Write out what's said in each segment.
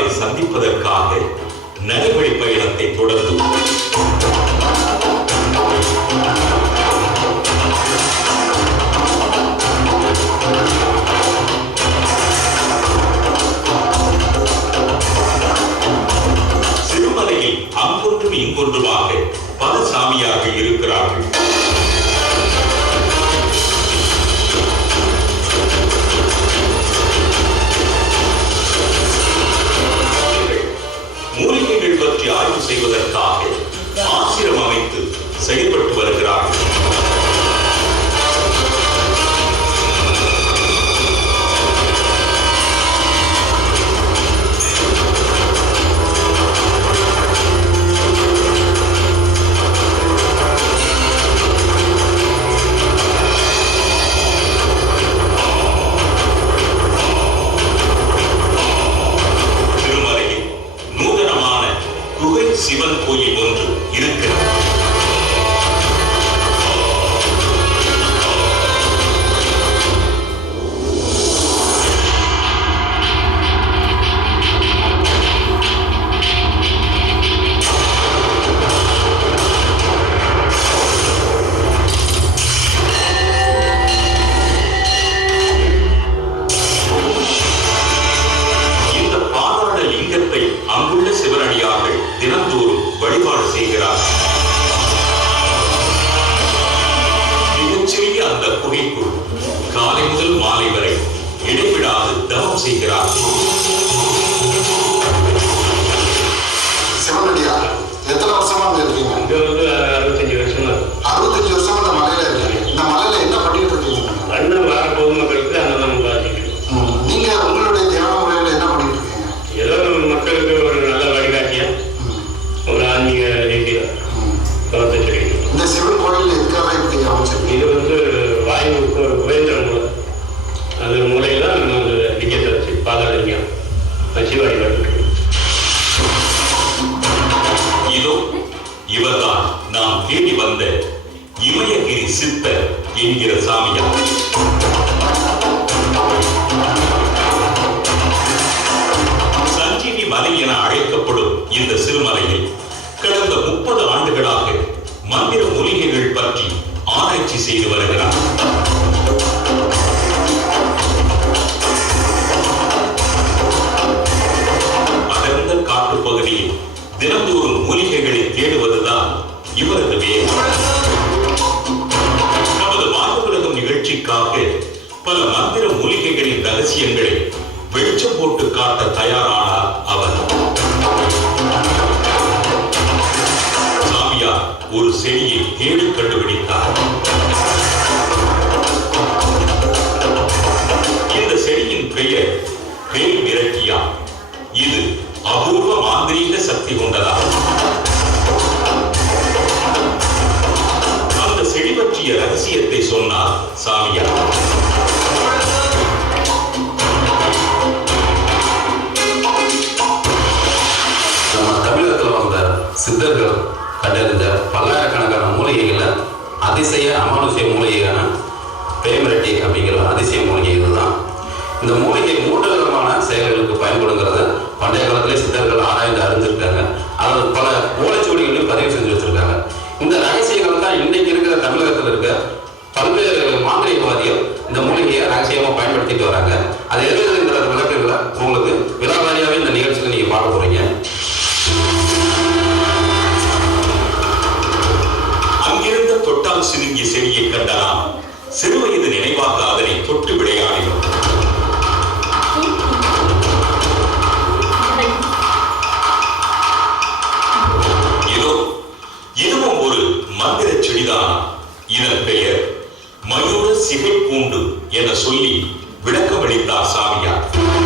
அவரை சந்திப்பதற்காக நடைவழி பயணத்தை தொடர்ந்து. சிறுமலையில் அங்கொன்றும் இங்கொன்றுமாக பல சாமியாக இருக்கிறார்கள். நச்சிவாயில் இருக்கு இதோ இவர்தான் நாம் தேடி வந்த இமயகிரி சித்தர் என்கிற சாமியார். சஞ்சீவி மலை என அழைக்கப்படும் இந்த சிறுமலையில் கடந்த முப்பது ஆண்டுகளாக மந்திர மூலிகைகள் பற்றி ஆராய்ச்சி செய்து வருகிறார். தினந்தோறும் மூலிகைகளை தேடுவதுதான் இவரது வேலை. நமது மாதவிலகம் நிகழ்ச்சிக்காக பல மந்திர மூலிகைகளின் ரகசியங்களை வெளிச்சம் போட்டு காட்ட தயாரானார் அவர். சாமியார் ஒரு செடியை தேடு கண்டு அதிசய அமானுஷ்ய மூலிகையான பேமரட்டி அப்படிங்கிற அதிசய மூலிகை இதுதான். இந்த மூலிகை மூன்று விதமான செயல்களுக்கு பயன்படுங்கிறத பண்டைய காலத்திலே சித்தர்கள் ஆராய்ந்து அறிஞ்சிருக்காங்க. அது பல ஓலைச்சுவடிகளையும் பதிவு செஞ்சு வச்சிருக்காங்க. இந்த ரகசியங்கள் தான் இன்றைக்கு இருக்கிற தமிழகத்தில் இருக்க பல்வேறு மாந்திரிகவாதிகள் இந்த மூலிகையை ரகசியமாக பயன்படுத்திட்டு வராங்க. பூண்டு என சொல்லி விளக்கமளித்தார் சாமியார்.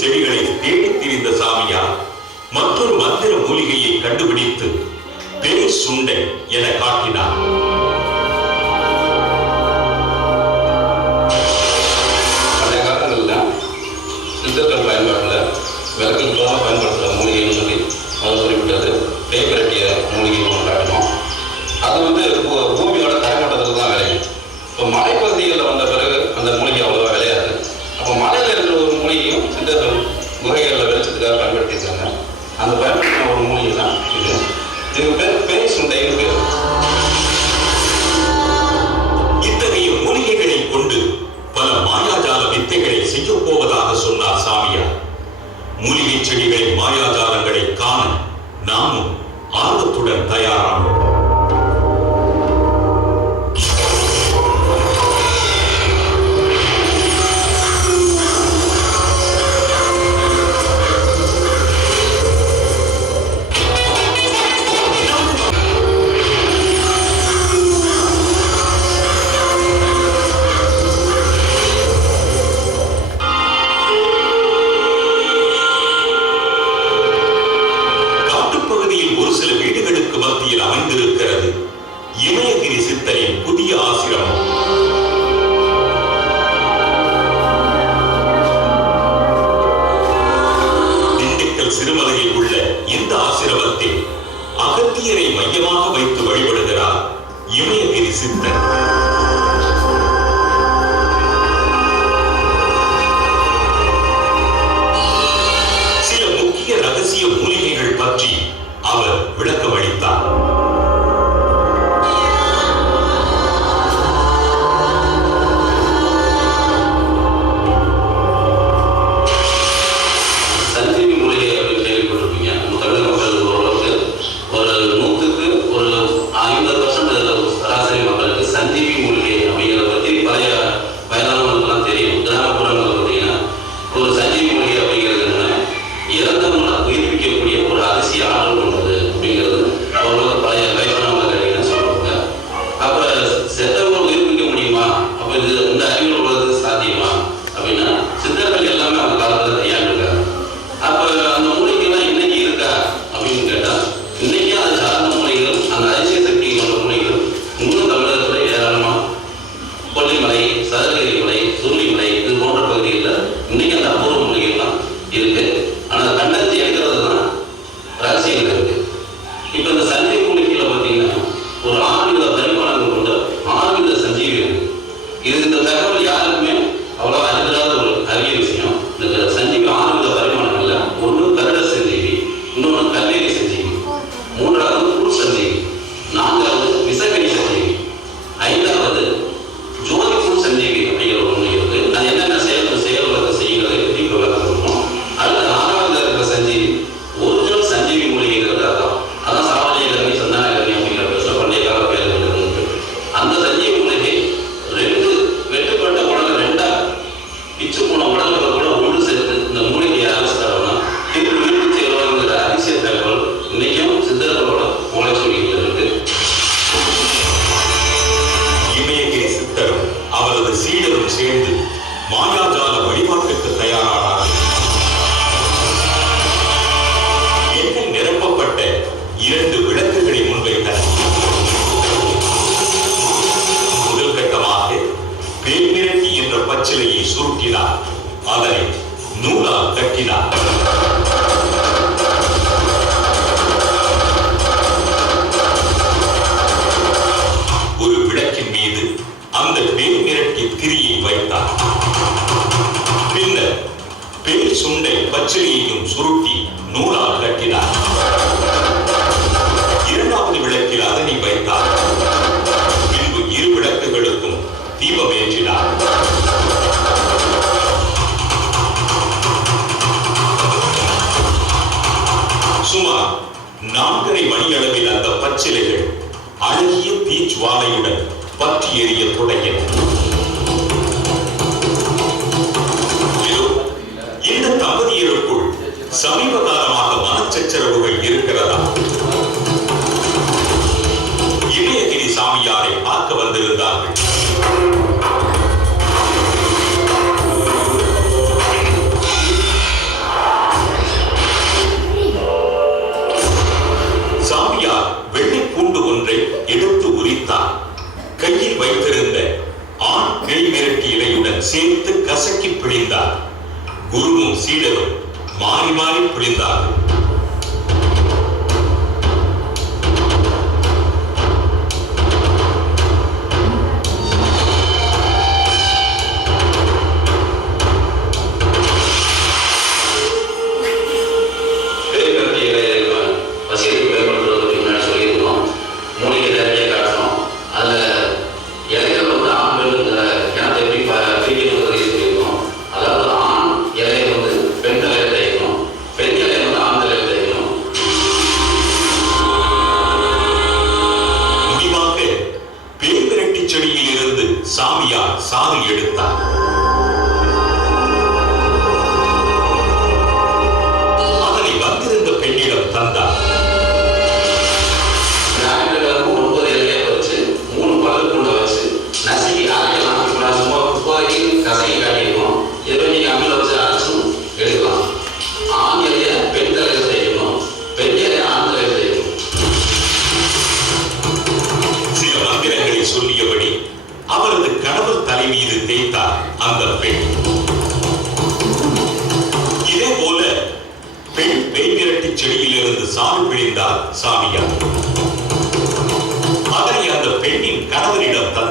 செடிகளை தேடித் திரிந்த சாமியார் மற்றொரு மந்திர மூலிகையை கண்டுபிடித்து பேய் சுண்டை என காட்டினார். பழைய காலங்களில் சித்தர்கள் பயன்பாட்டில் விளக்குகளாக பயன்படுத்துகிற மூலிகை செடிகளின் மாயாஜாலங்களை காண நாமும் ஆர்வத்துடன் தயாரானோம். చేయుడు మాయాజాలం கையில் வைத்திருந்த ஆண் நெய் மிரட்டி இலையுடன் சேர்த்து கசக்கி பிழிந்தார். குருவும் சீடரும் மாறி மாறி பிழிந்தார்கள். சாமியார் சாதி எடுத்தார். penalty, the, the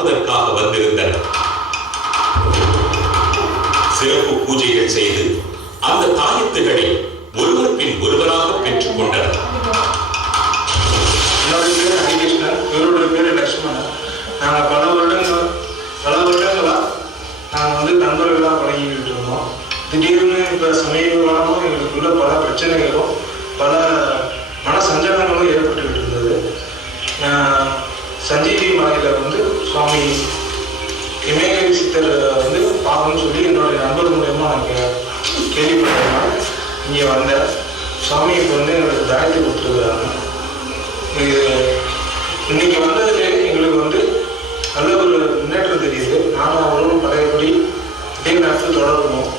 காண்பதற்காக வந்திருந்தனர். சிறப்பு பூஜைகள் செய்து அந்த தாயத்துகளை ஒருவர் பின் ஒருவராக பெற்றுக்கொண்டனர் இன்னைக்கு வந்ததுல எங்களுக்கு வந்து நல்ல ஒரு முன்னேற்றம் தெரியுது. நானும் அவங்களும் பழையபடி இதே நேரத்தில் தொடரணும்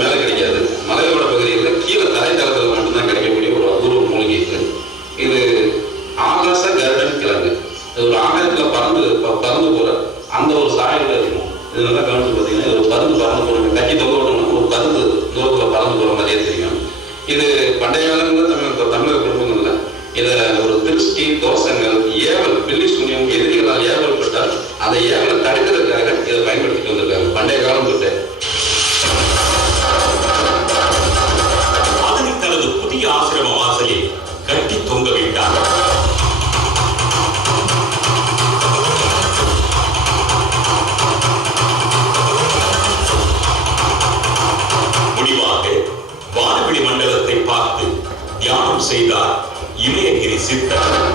மேலே செய்தார். இமயகிரி சித்தர்.